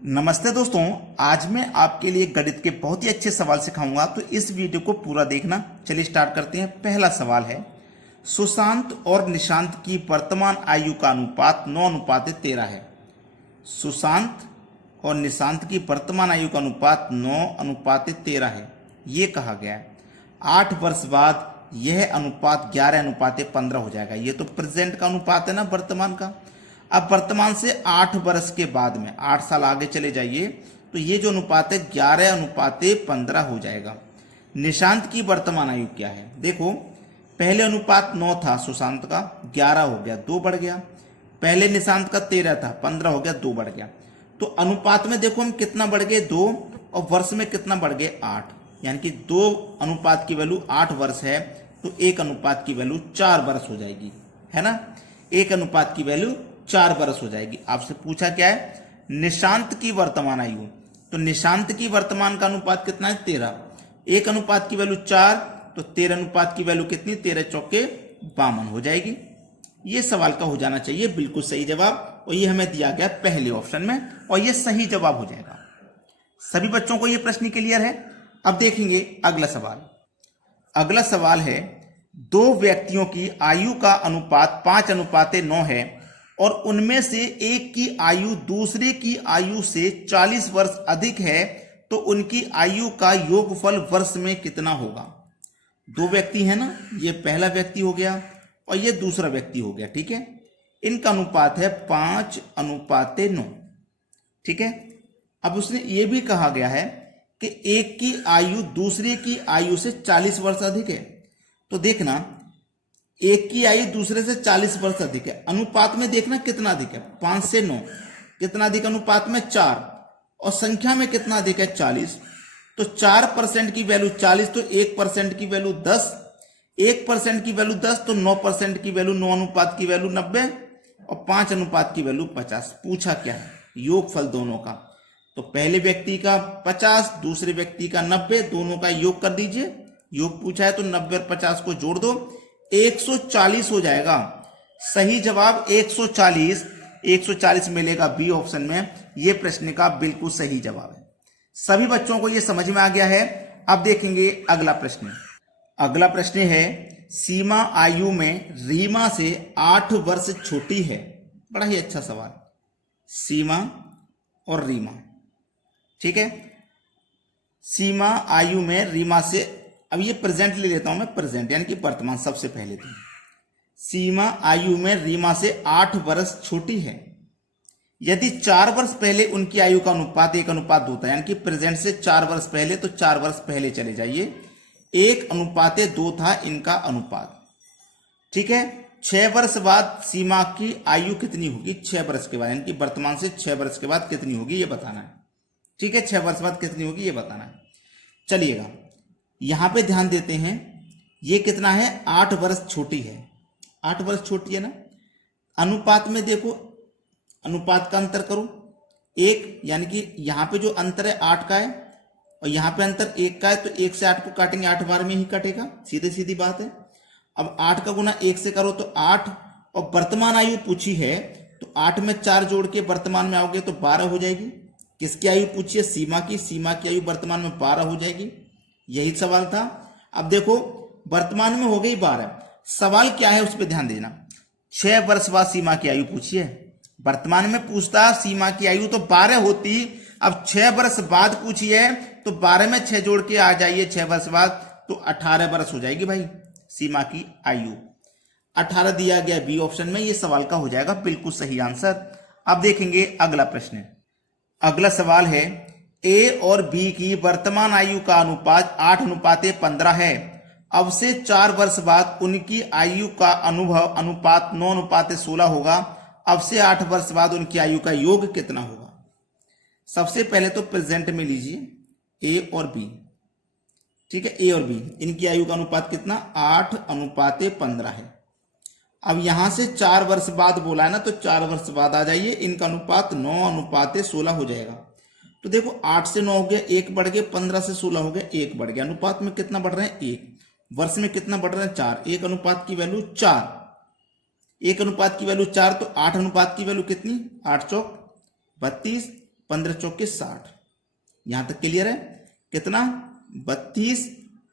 नमस्ते दोस्तों, आज मैं आपके लिए गणित के बहुत ही अच्छे सवाल सिखाऊंगा, तो इस वीडियो को पूरा देखना। चलिए स्टार्ट करते हैं। पहला सवाल है, सुशांत और निशांत की वर्तमान आयु का अनुपात 9:13 है। सुशांत और निशांत की वर्तमान आयु का अनुपात 9:13 है। ये कहा गया है 8 वर्ष बाद यह अनुपात 11:15 हो जाएगा। ये तो प्रेजेंट का अनुपात है ना, वर्तमान का। अब वर्तमान से 8 वर्ष के बाद में 8 साल आगे चले जाइए तो ये जो अनुपात है 11:15 हो जाएगा। निशांत की वर्तमान आयु क्या है? देखो, पहले अनुपात 9 था सुशांत का, 11 हो गया, 2 बढ़ गया। पहले निशांत का 13 था, 15 हो गया, 2 बढ़ गया। तो अनुपात में देखो हम कितना बढ़ गए, 2, और वर्ष में कितना बढ़ गए, 8। यानी कि 2 अनुपात की वैल्यू 8 वर्ष है, तो 1 अनुपात की वैल्यू 4 वर्ष हो जाएगी, है ना। 1 अनुपात की वैल्यू 4 वर्ष हो जाएगी। आपसे पूछा क्या है, निशांत की वर्तमान आयु। तो निशांत की वर्तमान का अनुपात कितना है, 13। 1 अनुपात की वैल्यू 4, तो 13 अनुपात की वैल्यू कितनी, 13 चौके 52 हो जाएगी। ये सवाल का हो जाना चाहिए बिल्कुल सही जवाब, और ये हमें दिया गया पहले ऑप्शन में, और ये सही जवाब हो जाएगा। सभी बच्चों को ये प्रश्न क्लियर है। अब देखेंगे अगला सवाल। अगला सवाल है, 2 व्यक्तियों की आयु का अनुपात 5:9 है और उनमें से एक की आयु दूसरे की आयु से 40 वर्ष अधिक है, तो उनकी आयु का योगफल वर्ष में कितना होगा? 2 व्यक्ति है ना, ये पहला व्यक्ति हो गया और ये दूसरा व्यक्ति हो गया, ठीक है। इनका अनुपात है 5:9, ठीक है। अब उसने ये भी कहा गया है कि एक की आयु दूसरे की आयु से 40 वर्ष अधिक है। तो देखना, एक की आयु दूसरे से 40 वर्ष अधिक है, अनुपात में देखना कितना अधिक है, 5 से 9 कितना अधिक, अनुपात में 4, और संख्या में कितना अधिक है, 40। तो 4% की वैल्यू 40, तो 1% की वैल्यू 10, 1% की वैल्यू 10, तो 9% की वैल्यू 9 अनुपात की वैल्यू 90, और 5 अनुपात की वैल्यू 50। पूछा क्या है, योगफल दोनों का। तो पहले व्यक्ति का 50, दूसरे व्यक्ति का 90, दोनों का योग कर दीजिए। योग पूछा है तो 90 और 50 को जोड़ दो, 140 हो जाएगा। सही जवाब 140, 140 मिलेगा बी ऑप्शन में। यह प्रश्न का बिल्कुल सही जवाब है। सभी बच्चों को यह समझ में आ गया है। अब देखेंगे अगला प्रश्न। अगला प्रश्न है, सीमा आयु में रीमा से 8 वर्ष छोटी है। बड़ा ही अच्छा सवाल। सीमा और रीमा, ठीक है। सीमा आयु में रीमा से, अब ये प्रेजेंट ले लेता हूं मैं, प्रेजेंट यानी कि वर्तमान। सबसे पहले तो सीमा आयु में रीमा से 8 वर्ष छोटी है। यदि 4 वर्ष पहले उनकी आयु का अनुपात 1:2 था, यानी कि प्रेजेंट से 4 वर्ष पहले, तो 4 वर्ष पहले चले जाइए, 1:2 था इनका अनुपात, ठीक है। 6 वर्ष बाद सीमा की आयु कितनी होगी, 6 वर्ष के बाद, यानी कि वर्तमान से 6 वर्ष के बाद कितनी होगी ये बताना है, ठीक है। 6 वर्ष बाद कितनी होगी ये बताना है। चलिएगा, यहां पे ध्यान देते हैं, ये कितना है, 8 वर्ष छोटी है। 8 वर्ष छोटी है ना। अनुपात में देखो, अनुपात का अंतर करो 1, यानी कि यहां पे जो अंतर है 8 का है, और यहां पे अंतर 1 का है, तो 1 से 8 को काटेंगे, 8 बार में ही कटेगा, सीधे सीधी बात है। अब 8 का गुना 1 से करो तो 8, और वर्तमान आयु पूछी है, तो 8 में 4 जोड़ के वर्तमान में आओगे तो 12 हो जाएगी। किसकी आयु पूछी है, सीमा की। सीमा की आयु वर्तमान में 12 हो जाएगी, यही सवाल था। अब देखो, वर्तमान में हो गई 12, सवाल क्या है उस पर ध्यान देना। 6 वर्ष बाद सीमा की आयु पूछी है, वर्तमान में पूछता सीमा की आयु तो 12 होती। अब 6 वर्ष बाद पूछी है, तो 12 में 6 जोड़ के आ जाइए 6 वर्ष बाद, तो 18 वर्ष हो जाएगी भाई सीमा की आयु। 18 दिया गया बी ऑप्शन में, ये सवाल का हो जाएगा बिल्कुल सही आंसर। अब देखेंगे अगला प्रश्न। अगला सवाल है, ए और बी की वर्तमान आयु का अनुपात 8:15 है। अब से 4 वर्ष बाद उनकी आयु का अनुपात 9:16 होगा। अब से 8 वर्ष बाद उनकी आयु का योग कितना होगा? सबसे पहले तो प्रेजेंट में लीजिए ए और बी, ठीक है। ए और बी, इनकी आयु का अनुपात कितना, 8:15 है। अब यहां से 4 वर्ष बाद बोला है ना, तो 4 वर्ष बाद आ जाइए, इनका अनुपात 9:16 हो जाएगा। तो देखो, 8 से 9 हो गया, 1 बढ़ गया, 15 से 16 हो गया, 1 बढ़ गया। अनुपात में कितना बढ़ रहे हैं, 1। वर्ष में कितना बढ़ रहा है, 4। 1 अनुपात की वैल्यू 4, 1 अनुपात की वैल्यू 4, तो 8 अनुपात की वैल्यू कितनी, 8 चौक 32, 15 चौके 60। यहां तक क्लियर है? कितना? 32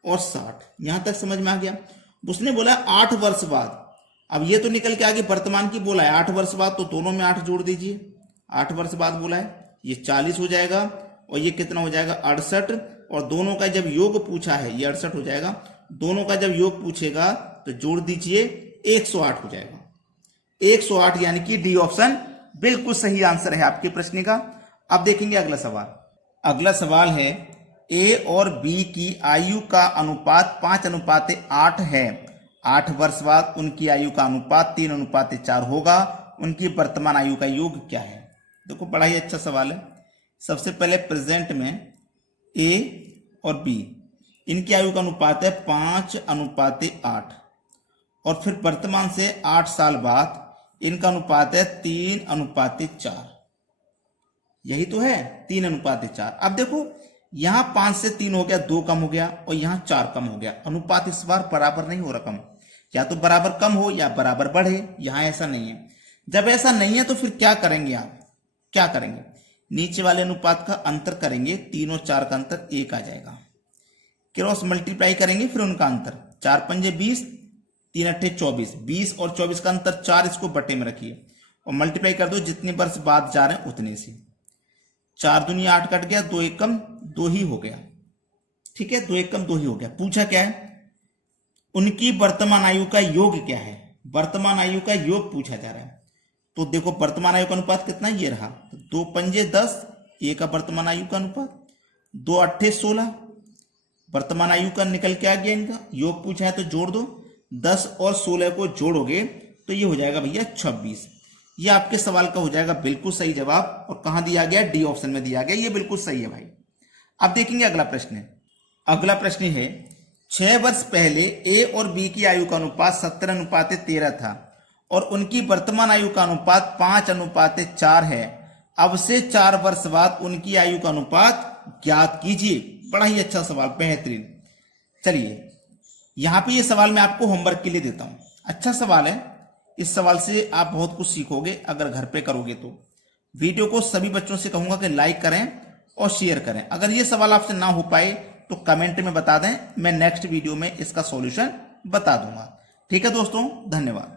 और 60। यहां तक समझ में आ गया? उसने बोला 8 वर्ष बाद। अब ये तो निकल के आगे वर्तमान की बोला है 8 वर्ष बाद, तो दोनों में 8 जोड़ दीजिए। 8 वर्ष बाद बोला है, ये 40 हो जाएगा और ये कितना हो जाएगा? 68। और दोनों का जब योग पूछा है, ये 68 हो जाएगा। दोनों का जब योग पूछेगा तो जोड़ दीजिए, 108 हो जाएगा। 108 यानी कि डी ऑप्शन बिल्कुल सही आंसर है आपके प्रश्न का। अब देखेंगे अगला सवाल। अगला सवाल है, ए और बी की आयु का अनुपात 5:8 है। 8 वर्ष बाद उनकी आयु का अनुपात 3:4 होगा। उनकी वर्तमान आयु का योग क्या है? देखो बड़ा ही अच्छा सवाल है। सबसे पहले प्रेजेंट में ए और बी, इनकी आयु का अनुपात है 5:8 और फिर वर्तमान से 8 साल बाद इनका अनुपात है 3:4। यही तो है, 3:4। अब देखो यहां 5 से 3 हो गया, 2 कम हो गया और यहां 4 कम हो गया। अनुपात इस बार बराबर नहीं हो रहा कम, या तो बराबर कम हो या बराबर बढ़े। यहां ऐसा नहीं है। जब ऐसा नहीं है तो फिर क्या करेंगे आप? क्या करेंगे? नीचे वाले अनुपात का अंतर करेंगे, 3 और 4 का अंतर 1 आ जाएगा। क्रॉस मल्टीप्लाई करेंगे, फिर उनका अंतर 4 पंजे 20, 3 अट्ठे 24। 20 और 24 का अंतर 4, इसको बटे में रखिए और मल्टीप्लाई कर दो। जितने वर्ष बाद जा रहे हैं उतने से। 4 दूनी 8 कट गया, 2 एकम 2 ही हो गया। ठीक है, 2 एकम 2 ही हो गया। पूछा क्या है? उनकी वर्तमान आयु का योग क्या है? वर्तमान आयु का योग पूछा जा रहा है। तो देखो वर्तमान आयु का अनुपात कितना? ये रहा। 2 पंजे 10, ये का वर्तमान आयु का अनुपात। 2 अट्ठे 16, वर्तमान आयु का निकल के आ गया। इनका योग पूछा है तो जोड़ दो। 10 और 16 को जोड़ोगे तो ये हो जाएगा भैया 26। ये आपके सवाल का हो जाएगा बिल्कुल सही जवाब। और कहां दिया गया? डी ऑप्शन में दिया गया। ये बिल्कुल सही है भाई। अब देखेंगे अगला प्रश्न। अगला प्रश्न है, 6 वर्ष पहले ए और बी की आयु का अनुपात 70:13 था और उनकी वर्तमान आयु का अनुपात 5:4 है। अब से 4 वर्ष बाद उनकी आयु का अनुपात ज्ञात कीजिए। बड़ा ही अच्छा सवाल, बेहतरीन। चलिए यहां पे ये सवाल मैं आपको होमवर्क के लिए देता हूं। अच्छा सवाल है। इस सवाल से आप बहुत कुछ सीखोगे अगर घर पे करोगे तो। वीडियो को सभी बच्चों से कहूंगा कि लाइक करें और शेयर करें। अगर ये सवाल आपसे ना हो पाए तो कमेंट में बता दें, मैं नेक्स्ट वीडियो में इसका सॉल्यूशन बता दूंगा। ठीक है दोस्तों, धन्यवाद।